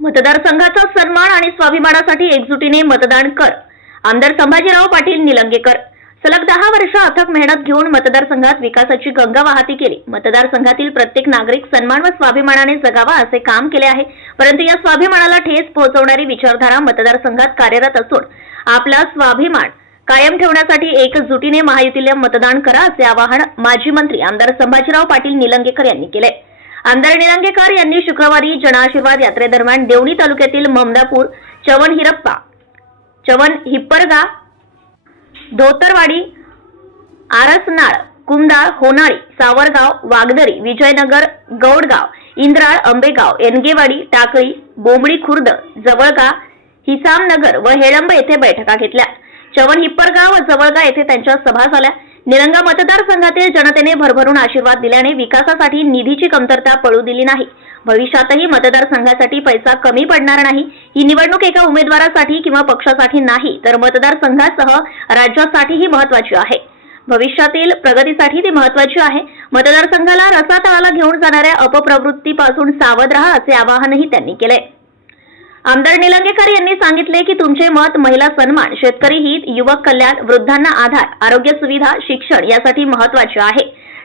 मतदारसंघाचा सन्मान आणि स्वाभिमानासाठी एकजुटीने मतदान कर. आमदार संभाजीराव पाटील निलंगेकर. सलग दहा वर्ष अथक मेहनत घेऊन मतदारसंघात विकासाची गंगा वाहती केली. मतदारसंघातील प्रत्येक नागरिक सन्मान व स्वाभिमानाने जगावा असे काम केले आहे. परंतु या स्वाभिमानाला ठेस पोहोचवणारी विचारधारा मतदारसंघात कार्यरत असून आपला स्वाभिमान कायम ठेवण्यासाठी एकजुटीने महायुतीला मतदान करा असे आवाहन माजी मंत्री आमदार संभाजीराव पाटील निलंगेकर यांनी केले आमदार निलंगेकर यांनी शुक्रवारी जनआशीर्वाद यात्रेदरम्यान देवणी तालुक्यातील ममदापूर चवन हिरप्पा चवन हिप्परगा धोतरवाडी आरसनाळ कुमदाळ होनाळी सावरगाव वागदरी विजयनगर गौडगाव इंद्राळ आंबेगाव एनगेवाडी टाकळी बोंबडी खुर्द जवळगा हिसामनगर व हेळंब येथे बैठका घेतल्या. चवन हिप्परगाव व जवळगा येथे त्यांच्या सभा झाल्या. निलंगा मतदारसंघातील जनतेने भरभरून आशीर्वाद दिल्याने विकासासाठी निधीची कमतरता पळू दिली नाही. भविष्यातही मतदारसंघासाठी पैसा कमी पडणार नाही. ही निवडणूक एका उमेदवारासाठी किंवा पक्षासाठी नाही तर मतदारसंघासह राज्यासाठीही महत्वाची आहे. भविष्यातील प्रगतीसाठी ती महत्वाची आहे. मतदारसंघाला रसातळाला घेऊन जाणाऱ्या अपप्रवृत्तीपासून सावध राहा असे आवाहनही त्यांनी केले. आमदार निलंगेकर यांनी सांगितले की तुमचे मत महिला सन्मान शेतकरी हित युवक कल्याण वृद्धांना आधार आरोग्य सुविधा शिक्षण यासाठी महत्त्वाचे आहे.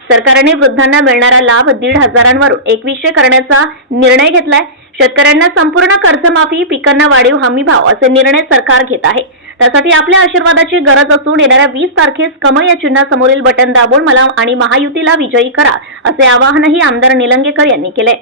सरकारने वृद्धांना मिळणारा लाभ दीड हजारांवरून एकवीसशे करण्याचा निर्णय घेतलाय. शेतकऱ्यांना संपूर्ण कर्जमाफी पिकांना वाढीव हमी भाव असे निर्णय सरकार घेत आहे. त्यासाठी आपल्या आशीर्वादाची गरज असून येणाऱ्या वीस तारखेस कमळ या चिन्हासमोरील बटन दाबून मला आणि महायुतीला विजयी करा असे आवाहनही आमदार निलंगेकर यांनी केले